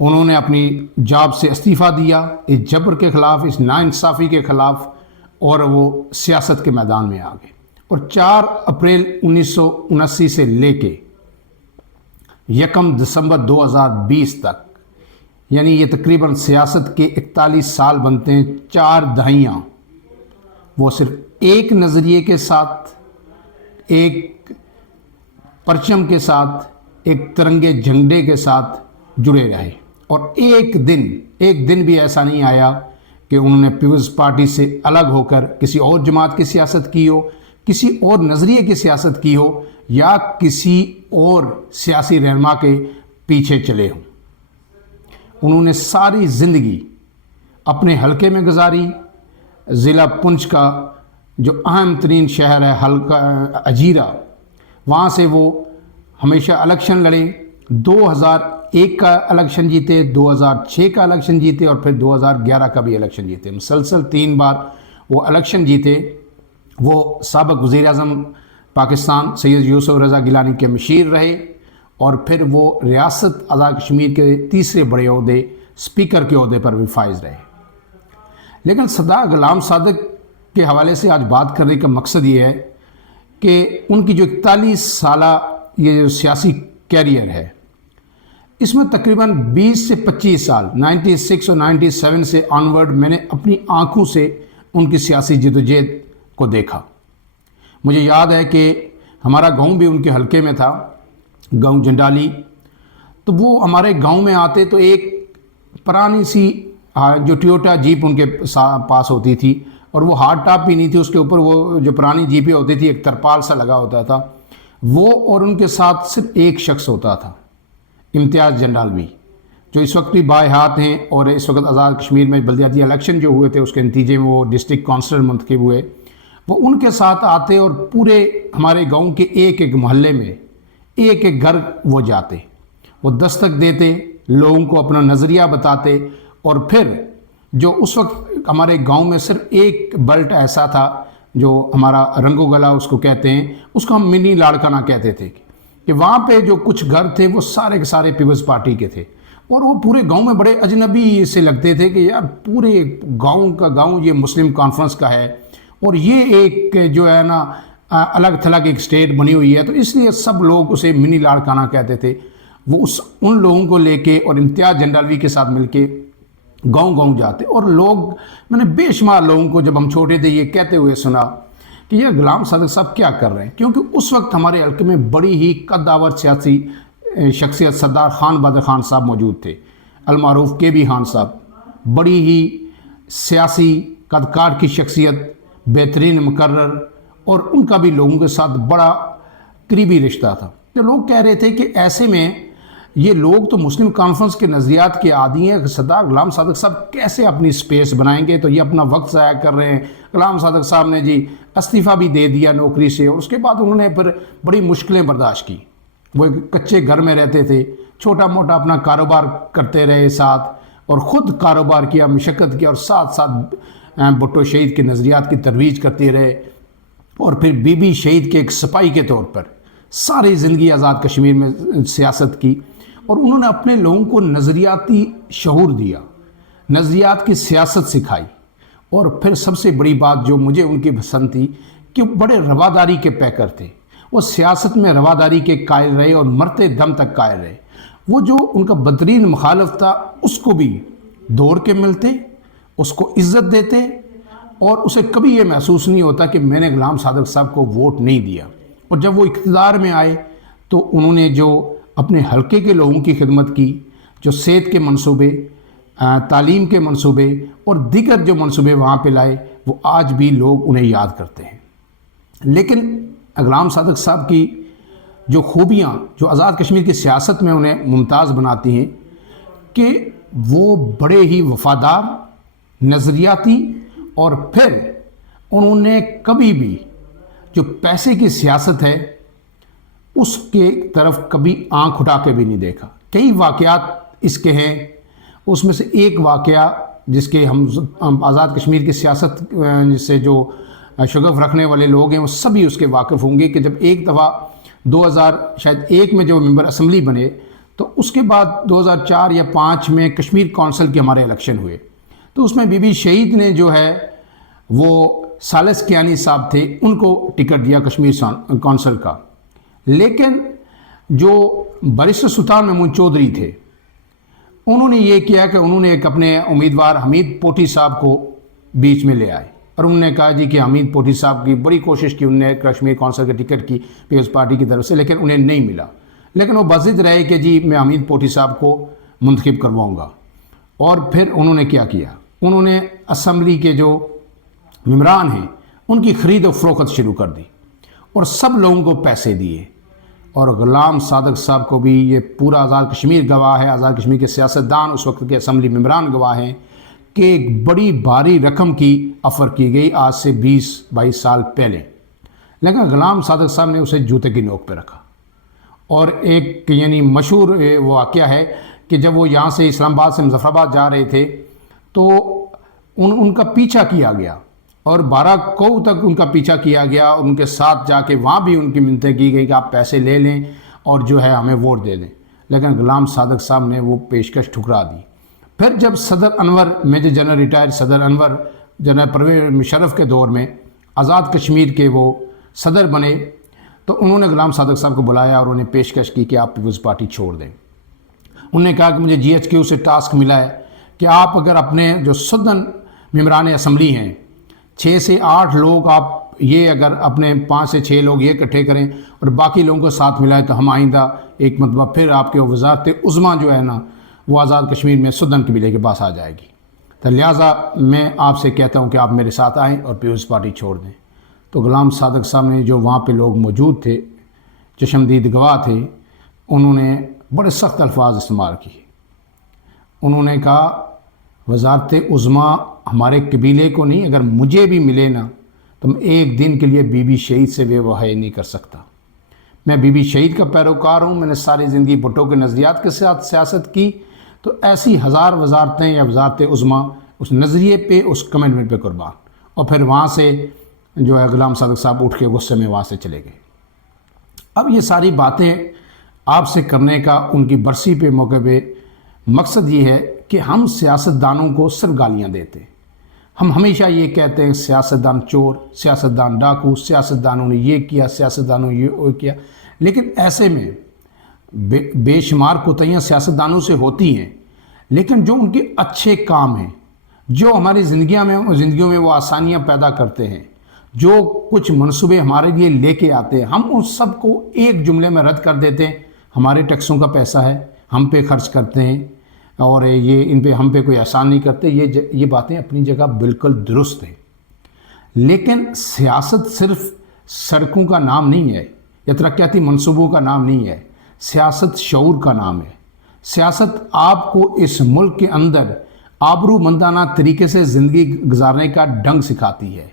انہوں نے اپنی جاب سے استعفیٰ دیا اس جبر کے خلاف، اس ناانصافی کے خلاف، اور وہ سیاست کے میدان میں آ گئے۔ اور 4 اپریل 1979 سے لے کے 1 دسمبر 2020 تک، یعنی یہ تقریباً سیاست کے 41 سال بنتے ہیں، 4 دہائیاں وہ صرف ایک نظریے کے ساتھ، ایک پرچم کے ساتھ، ایک ترنگے جھنڈے کے ساتھ جڑے رہے، اور ایک دن بھی ایسا نہیں آیا کہ انہوں نے پیپلز پارٹی سے الگ ہو کر کسی اور جماعت کی سیاست کی ہو، کسی اور نظریے کی سیاست کی ہو، یا کسی اور سیاسی رہنما کے پیچھے چلے ہوں۔ انہوں نے ساری زندگی اپنے حلقے میں گزاری۔ ضلع پنچ کا جو اہم ترین شہر ہے حلقہ اجیرہ، وہاں سے وہ ہمیشہ الیکشن لڑے۔ 2001 کا الیکشن جیتے، 2006 کا الیکشن جیتے، اور پھر 2011 کا بھی الیکشن جیتے۔ مسلسل 3 بار وہ الیکشن جیتے۔ وہ سابق وزیر اعظم پاکستان سید یوسف رضا گیلانی کے مشیر رہے، اور پھر وہ ریاست آزاد کشمیر کے تیسرے بڑے عہدے، اسپیکر کے عہدے پر بھی فائز رہے۔ لیکن سردار غلام صادق کے حوالے سے آج بات کرنے کا مقصد یہ ہے کہ ان کی جو 41 سالہ یہ جو سیاسی کیریئر ہے، اس میں تقریباً 20 سے 25 سال 96 اور 97 سے آنورڈ میں نے اپنی آنکھوں سے ان کی سیاسی جدوجہد کو دیکھا۔ مجھے یاد ہے کہ ہمارا گاؤں بھی ان کے حلقے میں تھا، گاؤں جنڈالی۔ تو وہ ہمارے گاؤں میں آتے تو ایک پرانی سی جو ٹیوٹا جیپ ان کے پاس ہوتی تھی، اور وہ ہارڈ ٹاپ بھی نہیں تھی، اس کے اوپر وہ جو پرانی جیپیں ہوتی تھی ایک ترپال سا لگا ہوتا تھا، وہ اور ان کے ساتھ صرف ایک شخص ہوتا تھا، امتیاز جنڈالوی، جو اس وقت بھی باحیات ہیں، اور اس وقت آزاد کشمیر میں بلدیاتی الیکشن جو ہوئے تھے اس کے نتیجے میں وہ ڈسٹرکٹ کونسلر منتخب ہوئے۔ وہ ان کے ساتھ آتے اور پورے ہمارے گاؤں کے ایک ایک محلے میں ایک ایک گھر وہ جاتے، وہ دستک دیتے، لوگوں کو اپنا نظریہ بتاتے، اور پھر جو اس وقت ہمارے گاؤں میں صرف ایک بلٹ ایسا تھا جو ہمارا رنگو گلا اس کو کہتے ہیں، اس کو ہم منی لاڑکانہ کہتے تھے، کہ وہاں پہ جو کچھ گھر تھے وہ سارے کے سارے پیپلز پارٹی کے تھے، اور وہ پورے گاؤں میں بڑے اجنبی سے لگتے تھے کہ یار پورے گاؤں کا گاؤں یہ مسلم کانفرنس کا ہے، اور یہ ایک جو ہے نا الگ تھلگ ایک سٹیٹ بنی ہوئی ہے، تو اس لیے سب لوگ اسے منی لاڑکانہ کہتے تھے۔ وہ ان لوگوں کو لے کے اور امتیاز جنڈالوی کے ساتھ مل کے گاؤں گاؤں جاتے، اور لوگ، میں نے بے شمار لوگوں کو جب ہم چھوٹے تھے یہ کہتے ہوئے سنا کہ یہ غلام صادق صاحب کیا کر رہے ہیں، کیونکہ اس وقت ہمارے حلقے میں بڑی ہی قد آور سیاسی شخصیت سردار خان بہادر خان صاحب موجود تھے، المعروف کے بی خان صاحب، بڑی ہی سیاسی قد کاٹ کی شخصیت، بہترین مقرر، اور ان کا بھی لوگوں کے ساتھ بڑا قریبی رشتہ تھا۔ تو لوگ کہہ رہے تھے کہ ایسے میں یہ لوگ تو مسلم کانفرنس کے نظریات کے عادی ہیں، سردار غلام صادق صاحب کیسے اپنی سپیس بنائیں گے، تو یہ اپنا وقت ضائع کر رہے ہیں۔ غلام صادق صاحب نے جی استعفیٰ بھی دے دیا نوکری سے، اور اس کے بعد انہوں نے پھر بڑی مشکلیں برداشت کی۔ وہ ایک کچے گھر میں رہتے تھے، چھوٹا موٹا اپنا کاروبار کرتے رہے ساتھ، اور خود کاروبار کیا، مشقت کیا، اور ساتھ ساتھ بھٹو شہید کے نظریات کی ترویج کرتے رہے، اور پھر بی بی شہید کے ایک سپاہی کے طور پر ساری زندگی آزاد کشمیر میں سیاست کی، اور انہوں نے اپنے لوگوں کو نظریاتی شعور دیا، نظریات کی سیاست سکھائی، اور پھر سب سے بڑی بات جو مجھے ان کی پسند تھی کہ بڑے رواداری کے پیکر تھے، وہ سیاست میں رواداری کے قائل رہے اور مرتے دم تک قائل رہے۔ وہ جو ان کا بدترین مخالف تھا اس کو بھی دوڑ کے ملتے، اس کو عزت دیتے، اور اسے کبھی یہ محسوس نہیں ہوتا کہ میں نے غلام صادق صاحب کو ووٹ نہیں دیا۔ اور جب وہ اقتدار میں آئے تو انہوں نے جو اپنے حلقے کے لوگوں کی خدمت کی، جو صحت کے منصوبے، تعلیم کے منصوبے اور دیگر جو منصوبے وہاں پہ لائے، وہ آج بھی لوگ انہیں یاد کرتے ہیں۔ لیکن غلام صادق صاحب کی جو خوبیاں جو آزاد کشمیر کی سیاست میں انہیں ممتاز بناتی ہیں کہ وہ بڑے ہی وفادار، نظریاتی، اور پھر انہوں نے کبھی بھی جو پیسے کی سیاست ہے اس کے طرف کبھی آنکھ اٹھا کے بھی نہیں دیکھا۔ کئی واقعات اس کے ہیں، اس میں سے ایک واقعہ جس کے ہم آزاد کشمیر کی سیاست سے جو شغف رکھنے والے لوگ ہیں وہ سبھی اس کے واقف ہوں گے کہ جب ایک دفعہ 2001 میں جو ممبر اسمبلی بنے تو اس کے بعد 2004 یا 2005 میں کشمیر کونسل کے ہمارے الیکشن ہوئے، تو اس میں بی بی شہید نے جو ہے وہ ثالث کیانی صاحب تھے، ان کو ٹکٹ دیا کشمیر کونسل کا، لیکن جو بیرسٹر سلطان محمود چودھری تھے انہوں نے یہ کیا کہ انہوں نے ایک اپنے امیدوار حمید پوٹھی صاحب کو بیچ میں لے آئے، اور انہوں نے کہا جی کہ حمید پوٹھی صاحب کی بڑی کوشش کی، انہوں نے کشمیر کونسل کے ٹکٹ کی پیپلز پارٹی کی طرف سے، لیکن انہیں نہیں ملا، لیکن وہ بضد رہے کہ جی میں حمید پوٹھی صاحب کو منتخب کرواؤں گا۔ اور پھر انہوں نے کیا کیا، انہوں نے اسمبلی کے جو ممبران ہیں ان کی خرید و فروخت شروع کر دی اور سب لوگوں کو پیسے دیے، اور غلام صادق صاحب کو بھی، یہ پورا آزاد کشمیر گواہ ہے، آزاد کشمیر کے سیاستدان اس وقت کے اسمبلی ممبران گواہ ہیں کہ ایک بڑی بھاری رقم کی آفر کی گئی آج سے 20-22 سال پہلے، لیکن غلام صادق صاحب نے اسے جوتے کی نوک پہ رکھا۔ اور ایک یعنی مشہور واقعہ ہے کہ جب وہ یہاں سے اسلام آباد سے مظفر آباد جا رہے تھے تو ان کا پیچھا کیا گیا، اور 12 کو تک ان کا پیچھا کیا گیا، اور ان کے ساتھ جا کے وہاں بھی ان کی منتیں کی گئی کہ آپ پیسے لے لیں اور جو ہے ہمیں ووٹ دے دیں، لیکن غلام صادق صاحب نے وہ پیشکش ٹھکرا دی۔ پھر جب صدر انور میجر جنرل ریٹائر صدر انور جنرل پرویز مشرف کے دور میں آزاد کشمیر کے وہ صدر بنے، تو انہوں نے غلام صادق صاحب کو بلایا اور انہیں پیشکش کی کہ آپ پیپلز پارٹی چھوڑ دیں۔ انہوں نے کہا کہ مجھے جی ایچ کیو سے ٹاسک ملا ہے کہ آپ اگر اپنے جو سدن ممبران اسمبلی ہیں 6 سے 8 لوگ، آپ یہ اگر اپنے 5 سے 6 لوگ یہ اکٹھے کریں اور باقی لوگوں کو ساتھ ملائے تو ہم آئندہ ایک مرتبہ پھر آپ کے وزارت عظمیٰ جو ہے نا وہ آزاد کشمیر میں سدن قبیلے کے پاس آ جائے گی، تو لہٰذا میں آپ سے کہتا ہوں کہ آپ میرے ساتھ آئیں اور پیپلز پارٹی چھوڑ دیں۔ تو غلام صادق صاحب نے، جو وہاں پہ لوگ موجود تھے، چشمدید گواہ تھے، انہوں نے بڑے سخت الفاظ استعمال کیے۔ انہوں نے کہا وزارت عظمیٰ ہمارے قبیلے کو نہیں، اگر مجھے بھی ملے نا تو میں ایک دن کے لیے بی بی شہید سے بے وفائی نہیں کر سکتا۔ میں بی بی شہید کا پیروکار ہوں، میں نے ساری زندگی بھٹو کے نظریات کے ساتھ سیاست کی، تو ایسی ہزار وزارتیں یا وزارت عظمیٰ اس نظریے پہ، اس کمٹمنٹ پہ قربان۔ اور پھر وہاں سے جو ہے غلام صادق صاحب اٹھ کے غصے میں وہاں سے چلے گئے۔ اب یہ ساری باتیں آپ سے کرنے کا ان کی برسی پہ موقع پہ مقصد یہ ہے کہ ہم سیاستدانوں کو صرف گالیاں دیتے ہیں، ہم ہمیشہ یہ کہتے ہیں سیاستدان چور، سیاستدان ڈاکو، سیاستدانوں نے یہ کیا، سیاستدانوں نے یہ کیا، لیکن ایسے میں بے شمار کوتاہیاں سیاستدانوں سے ہوتی ہیں، لیکن جو ان کے اچھے کام ہیں، جو ہماری زندگیوں میں وہ آسانیاں پیدا کرتے ہیں، جو کچھ منصوبے ہمارے لیے لے کے آتے ہیں، ہم ان سب کو ایک جملے میں رد کر دیتے ہیں۔ ہمارے ٹیکسوں کا پیسہ ہے، ہم پہ خرچ کرتے ہیں، اور یہ ان پہ ہم پہ کوئی احسان نہیں کرتے۔ یہ باتیں اپنی جگہ بالکل درست ہیں، لیکن سیاست صرف سڑکوں کا نام نہیں ہے یا ترقیاتی منصوبوں کا نام نہیں ہے، سیاست شعور کا نام ہے۔ سیاست آپ کو اس ملک کے اندر آبرو مندانہ طریقے سے زندگی گزارنے کا ڈھنگ سکھاتی ہے۔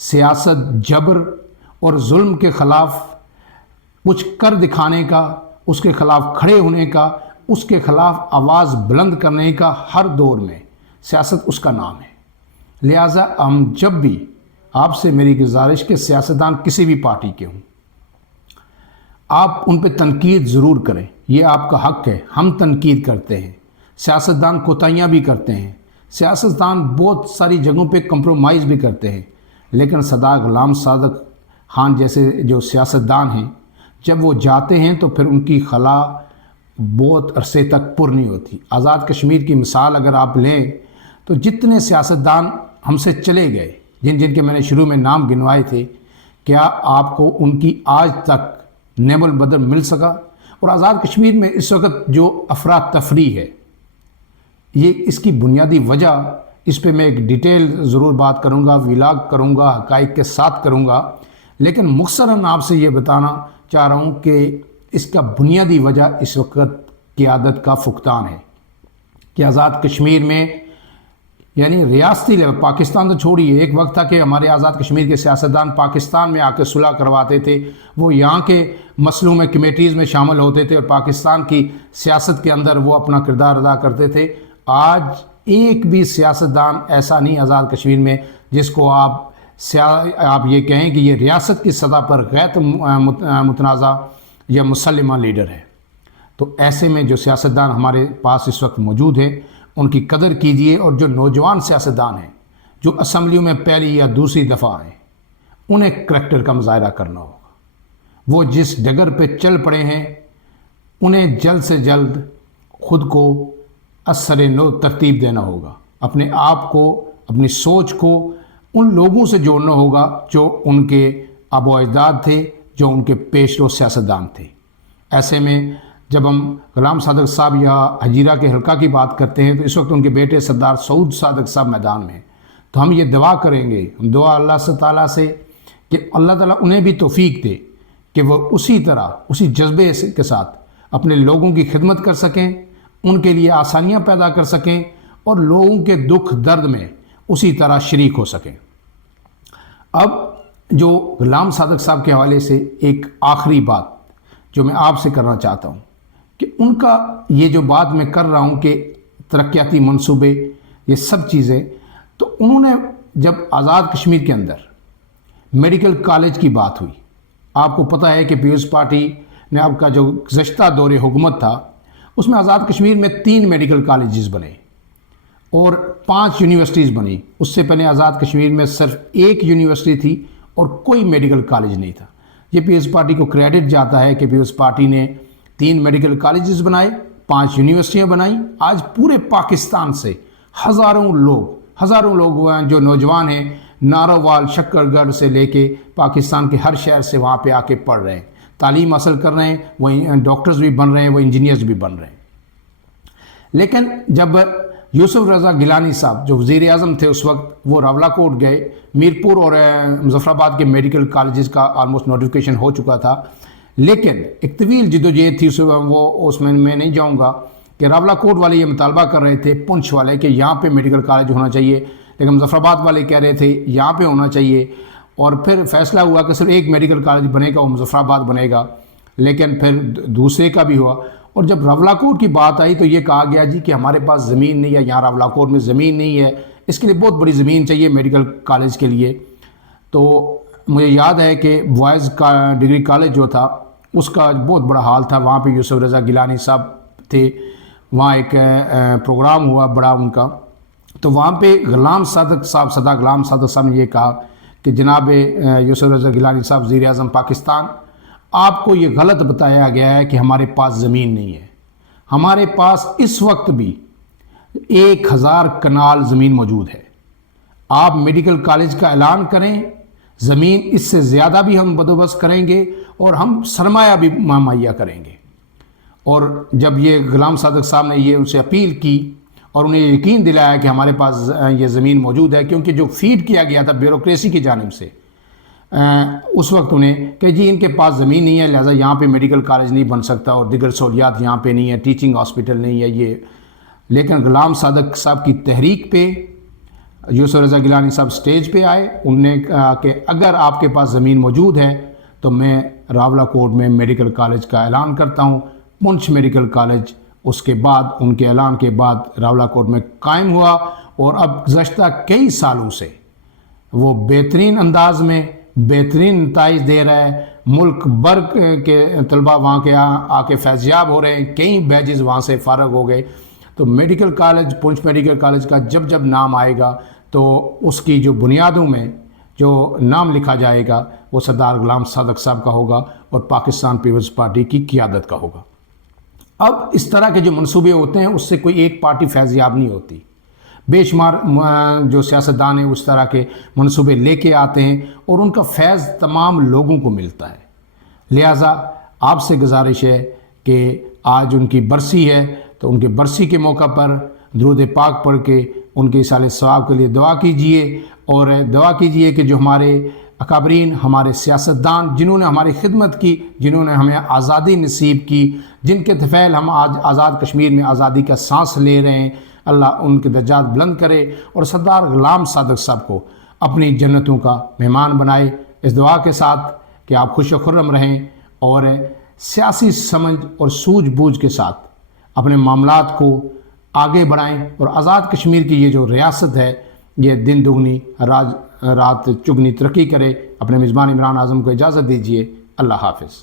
سیاست جبر اور ظلم کے خلاف کچھ کر دکھانے کا، اس کے خلاف کھڑے ہونے کا، اس کے خلاف آواز بلند کرنے کا، ہر دور میں سیاست اس کا نام ہے۔ لہٰذا ہم جب بھی، آپ سے میری گزارش کہ سیاستدان کسی بھی پارٹی کے ہوں، آپ ان پہ تنقید ضرور کریں، یہ آپ کا حق ہے۔ ہم تنقید کرتے ہیں، سیاستدان کوتاہیاں بھی کرتے ہیں، سیاستدان بہت ساری جگہوں پہ کمپرومائز بھی کرتے ہیں، لیکن سردار غلام صادق خان جیسے جو سیاستدان ہیں، جب وہ جاتے ہیں تو پھر ان کی خلا بہت عرصے تک پر نہیں ہوتی۔ آزاد کشمیر کی مثال اگر آپ لیں تو جتنے سیاستدان ہم سے چلے گئے، جن کے میں نے شروع میں نام گنوائے تھے، کیا آپ کو ان کی آج تک نعم البدر مل سکا؟ اور آزاد کشمیر میں اس وقت جو افراتفری ہے، یہ اس کی بنیادی وجہ، اس پہ میں ایک ڈیٹیل ضرور بات کروں گا، ویلاگ کروں گا، حقائق کے ساتھ کروں گا، لیکن مختصراً آپ سے یہ بتانا چاہ رہا ہوں کہ اس کا بنیادی وجہ اس وقت قیادت کا فقدان ہے کہ آزاد کشمیر میں، یعنی ریاستی لیول، پاکستان تو چھوڑیے، ایک وقت تھا کہ ہمارے آزاد کشمیر کے سیاستدان پاکستان میں آ کے صلح کرواتے تھے، وہ یہاں کے مسئلوں میں کمیٹیز میں شامل ہوتے تھے اور پاکستان کی سیاست کے اندر وہ اپنا کردار ادا کرتے تھے۔ آج ایک بھی سیاستدان ایسا نہیں آزاد کشمیر میں جس کو آپ یہ کہیں کہ یہ ریاست کی سطح پر غیر متنازع یا مسلمہ لیڈر ہے۔ تو ایسے میں جو سیاستدان ہمارے پاس اس وقت موجود ہیں ان کی قدر کیجئے، اور جو نوجوان سیاستدان ہیں جو اسمبلیوں میں پہلی یا دوسری دفعہ آئیں انہیں کریکٹر کا مظاہرہ کرنا ہوگا۔ وہ جس ڈگر پہ چل پڑے ہیں انہیں جلد سے جلد خود کو اثر نو ترتیب دینا ہوگا، اپنے آپ کو، اپنی سوچ کو ان لوگوں سے جوڑنا ہوگا جو ان کے آبا و اجداد تھے، جو ان کے پیش رو سیاستدان تھے۔ ایسے میں جب ہم غلام صادق صاحب یا ہجیرہ کے حلقہ کی بات کرتے ہیں تو اس وقت ان کے بیٹے سردار سعود صادق صاحب میدان میں ہیں، تو ہم یہ دعا کریں گے، ہم دعا اللہ تعالیٰ سے کہ اللہ تعالیٰ انہیں بھی توفیق دے کہ وہ اسی طرح، اسی جذبے کے ساتھ اپنے لوگوں کی خدمت کر سکیں، ان کے لیے آسانیاں پیدا کر سکیں اور لوگوں کے دکھ درد میں اسی طرح شریک ہو سکیں۔ اب جو غلام صادق صاحب کے حوالے سے ایک آخری بات جو میں آپ سے کرنا چاہتا ہوں کہ ان کا یہ جو بات میں کر رہا ہوں کہ ترقیاتی منصوبے، یہ سب چیزیں، تو انہوں نے جب آزاد کشمیر کے اندر میڈیکل کالج کی بات ہوئی، آپ کو پتہ ہے کہ پیپلز پارٹی نے آپ کا جو گزشتہ دور حکومت تھا اس میں آزاد کشمیر میں 3 میڈیکل کالجز بنے اور 5 یونیورسٹیز بنی۔ اس سے پہلے آزاد کشمیر میں صرف 1 یونیورسٹی تھی اور کوئی میڈیکل کالج نہیں تھا۔ یہ پیپلز پارٹی کو کریڈٹ جاتا ہے کہ پیپلز پارٹی نے 3 میڈیکل کالجز بنائے، 5 یونیورسٹیاں بنائیں۔ آج پورے پاکستان سے ہزاروں لوگ ہیں جو نوجوان ہیں، نارووال، شکر گڑھ سے لے کے پاکستان کے ہر شہر سے وہاں پہ آ کے پڑھ رہے ہیں، تعلیم حاصل کر رہے ہیں، وہ ڈاکٹرز بھی بن رہے ہیں، وہ انجینئرز بھی بن رہے ہیں۔ لیکن جب یوسف رضا گیلانی صاحب جو وزیر اعظم تھے اس وقت، وہ راولہ کوٹ گئے، میرپور اور مظفر آباد کے میڈیکل کالجز کا آلموسٹ نوٹیفیکیشن ہو چکا تھا، لیکن ایک طویل جدوجہد تھی، اس میں نہیں جاؤں گا کہ راولہ کوٹ والے یہ مطالبہ کر رہے تھے، پنچ والے، کہ یہاں پہ میڈیکل کالج ہونا چاہیے، لیکن مظفر آباد والے کہہ رہے تھے یہاں پہ ہونا چاہیے، اور پھر فیصلہ ہوا کہ صرف ایک میڈیکل کالج بنے گا، وہ مظفر آباد بنے گا، لیکن پھر دوسرے کا بھی ہوا۔ اور جب راولہ کوٹ کی بات آئی تو یہ کہا گیا جی کہ ہمارے پاس زمین نہیں ہے، یہاں راولہ کوٹ میں زمین نہیں ہے، اس کے لیے بہت بڑی زمین چاہیے میڈیکل کالج کے لیے۔ تو مجھے یاد ہے کہ بوائز کا ڈگری کالج جو تھا اس کا بہت بڑا حال تھا، وہاں پہ یوسف رضا گیلانی صاحب تھے، وہاں ایک پروگرام ہوا بڑا ان کا، تو وہاں پہ غلام صادق صاحب، صدا غلام صادق صاحب نے یہ کہا کہ جناب یوسف رضا گیلانی صاحب وزیر اعظم پاکستان، آپ کو یہ غلط بتایا گیا ہے کہ ہمارے پاس زمین نہیں ہے، ہمارے پاس اس وقت بھی 1000 کنال زمین موجود ہے، آپ میڈیکل کالج کا اعلان کریں، زمین اس سے زیادہ بھی ہم بندوبست کریں گے اور ہم سرمایہ بھی مہیا کریں گے۔ اور جب یہ غلام صادق صاحب نے یہ ان سے اپیل کی اور انہیں یقین دلایا کہ ہمارے پاس یہ زمین موجود ہے، کیونکہ جو فیڈ کیا گیا تھا بیوروکریسی کی جانب سے اس وقت انہیں کہ جی ان کے پاس زمین نہیں ہے، لہٰذا یہاں پہ میڈیکل کالج نہیں بن سکتا اور دیگر سہولیات یہاں پہ نہیں ہے، ٹیچنگ ہاسپٹل نہیں ہے یہ۔ لیکن غلام صادق صاحب کی تحریک پہ یوسف رضا گیلانی صاحب سٹیج پہ آئے، انہوں نے کہا کہ اگر آپ کے پاس زمین موجود ہے تو میں راولہ کوٹ میں میڈیکل کالج کا اعلان کرتا ہوں۔ پنچ میڈیکل کالج اس کے بعد، ان کے اعلان کے بعد راولہ کوٹ میں قائم ہوا، اور اب گزشتہ کئی سالوں سے وہ بہترین انداز میں بہترین نتائج دے رہا ہے، ملک بھر کے طلباء وہاں کے آ کے فیضیاب ہو رہے ہیں، کئی بیچز وہاں سے فارغ ہو گئے۔ تو میڈیکل کالج، پنچ میڈیکل کالج کا جب نام آئے گا تو اس کی جو بنیادوں میں جو نام لکھا جائے گا وہ سردار غلام صادق صاحب کا ہوگا اور پاکستان پیپلز پارٹی کی قیادت کا ہوگا۔ اب اس طرح کے جو منصوبے ہوتے ہیں اس سے کوئی ایک پارٹی فیضیاب نہیں ہوتی، بے شمار جو سیاستدان ہیں اس طرح کے منصوبے لے کے آتے ہیں اور ان کا فیض تمام لوگوں کو ملتا ہے۔ لہٰذا آپ سے گزارش ہے کہ آج ان کی برسی ہے تو ان کے برسی کے موقع پر درود پاک پڑھ کے ان کے ایصال ثواب کے لیے دعا کیجئے، اور دعا کیجئے کہ جو ہمارے اکابرین، ہمارے سیاستدان جنہوں نے ہماری خدمت کی، جنہوں نے ہمیں آزادی نصیب کی، جن کے طفیل ہم آج آزاد کشمیر میں آزادی کا سانس لے رہے ہیں، اللہ ان کے درجات بلند کرے اور سردار غلام صادق صاحب کو اپنی جنتوں کا مہمان بنائے۔ اس دعا کے ساتھ کہ آپ خوش و خرم رہیں اور سیاسی سمجھ اور سوجھ بوجھ کے ساتھ اپنے معاملات کو آگے بڑھائیں، اور آزاد کشمیر کی یہ جو ریاست ہے یہ دن دگنی رات چگنی ترقی کرے۔ اپنے میزبان عمران اعظم کو اجازت دیجیے، اللہ حافظ۔